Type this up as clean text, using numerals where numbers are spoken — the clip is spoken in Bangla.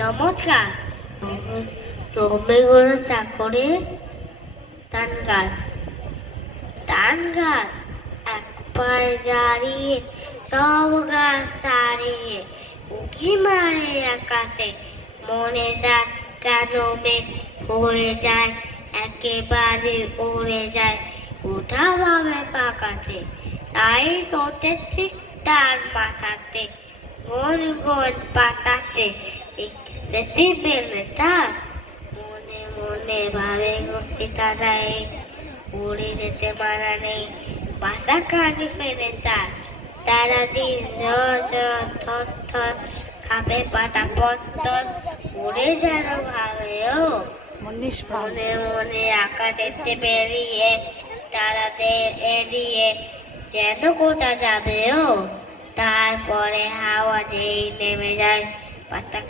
নমস্কার। রবিগুলো চাকরে ধান গাছ, ধান গাছ এক পায়ে দাঁড়িয়ে, সব গাছ দাঁড়িয়ে উঁকি মারে আকাশে। মনে রাত কেন মেঘ পড়ে যায়, একেবারে উড়ে যায় কোথা ভাবে পাকাতে। তাই তোতে ঠিক তার মাথাতে গোল গোল পাতাতে সেটি মেলে তার। মনে মনে ভাবে গতি তারাই, উড়ে যেতে মানা নেই, বাসা কানে ফেলে তার। তারা দিন থর থর খাবে পাতা পত্তর, উড়ে যেন ভাবে ও মনে মনে আঁকা দেখতে বেরিয়ে, তারাদের এড়িয়ে যেন কোথা যাবে ও। তারপরে হাওয়া যেই নেমে যায়, পাতা